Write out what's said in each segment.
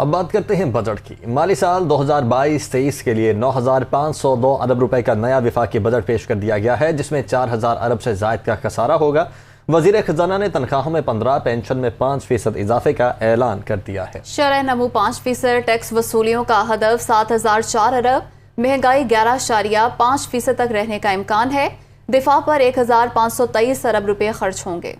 اب بات کرتے ہیں بجٹ کی۔ مالی سال 2022-23 کے لیے 9,502 ارب روپے کا نیا وفاقی بجٹ پیش کر دیا گیا ہے، جس میں 4,000 ارب سے زائد کا خسارہ ہوگا۔ وزیر خزانہ نے تنخواہوں میں 15%، پینشن میں 5% اضافے کا اعلان کر دیا ہے۔ شرح نمو 5%، ٹیکس وصولیوں کا ہدف 7,004 ارب، مہنگائی 11.5% تک رہنے کا امکان ہے۔ دفاع پر 1,523 ارب روپے خرچ ہوں گے۔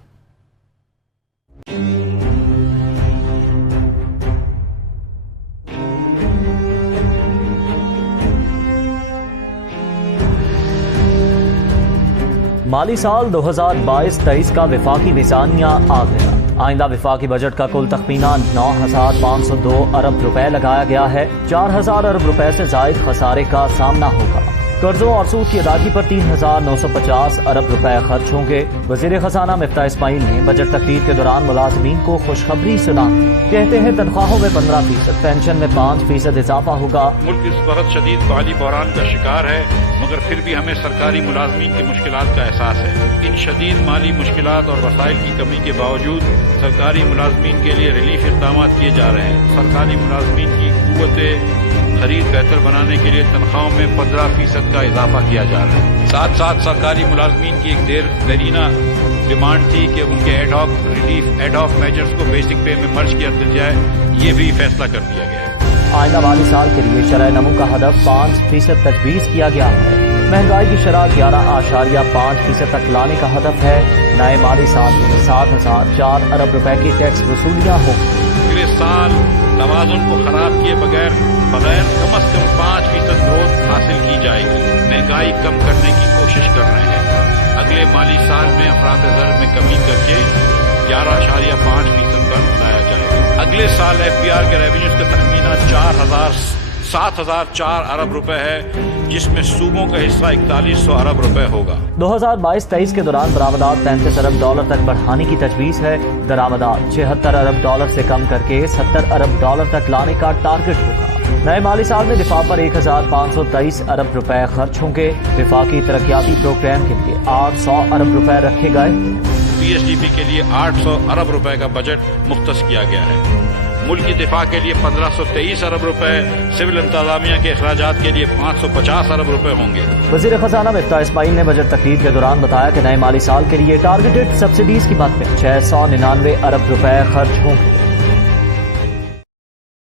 مالی سال 2022-23 کا وفاقی میزانیہ آ گیا۔ آئندہ وفاقی بجٹ کا کل تخمینہ 9,502 ارب روپے لگایا گیا ہے۔ 4,000 ارب روپے سے زائد خسارے کا سامنا ہوگا۔ قرضوں اور سود کی ادائیگی پر 3,950 ارب روپے خرچ ہوں گے۔ وزیر خزانہ مفتاح اسماعیل نے بجٹ تقریر کے دوران ملازمین کو خوشخبری سنا۔ کہتے ہیں تنخواہوں میں 15%، پینشن میں 5% اضافہ ہوگا۔ ملک اس وقت شدید مالی بحران کا شکار ہے، مگر پھر بھی ہمیں سرکاری ملازمین کی مشکلات کا احساس ہے۔ ان شدید مالی مشکلات اور وسائل کی کمی کے باوجود سرکاری ملازمین کے لیے ریلیف اقدامات کیے جا رہے ہیں۔ سرکاری ملازمین کی قوت خرید بہتر بنانے کے لیے تنخواہوں میں 15% کا اضافہ کیا جا رہا ہے۔ ساتھ ساتھ سرکاری ملازمین کی ایک دیرینہ ڈیمانڈ تھی کہ ان کے ad hoc relief ad hoc measures کو بیسک پے میں مرج کیا جائے، یہ بھی فیصلہ کر دیا گیا ہے۔ آئندہ مالی سال کے لیے شرح نمو کا ہدف 5% تجویز کیا گیا ہے۔ مہنگائی کی شرح 11.5% تک لانے کا ہدف ہے۔ نئے مالی سال میں 7,004 ارب روپے کی ٹیکس وصولیاں ہوں۔ اگلے سال توازن کو خراب کیے بغیر کم از کم 5% گروتھ حاصل کی جائے گی۔ مہنگائی کم کرنے کی کوشش کر رہے ہیں۔ اگلے مالی سال میں افراط زر میں کمی کر کے 11.5% پر لایا جائے گا۔ اگلے سال ایف پی آر کے ریونیوز کا تخمینہ 7,004 ارب روپے ہے، جس میں صوبوں کا حصہ 4,100 ارب روپے ہوگا۔ 2022-23 کے دوران برآمدات 35 ارب ڈالر تک بڑھانے کی تجویز ہے۔ درآمدات 76 ارب ڈالر سے کم کر کے 70 ارب ڈالر تک لانے کا ٹارگٹ ہوگا۔ نئے مالی سال میں دفاع پر 1,523 ارب روپے خرچ ہوں گے۔ وفاقی ترقیاتی پروگرام کے لیے 800 ارب روپے رکھے گئے۔ پی ایس ڈی پی کے لیے 800 ارب روپے کا بجٹ مختص کیا گیا ہے۔ ملک کی دفاع کے لیے 1,523 ارب روپے، سول انتظامیہ کے اخراجات کے لیے 550 ارب روپے ہوں گے۔ وزیر خزانہ مفتاح اسماعیل نے بجٹ تقریر کے دوران بتایا کہ نئے مالی سال کے لیے ٹارگیٹڈ سبسڈیز کی مد میں 699 ارب روپے خرچ ہوں گے۔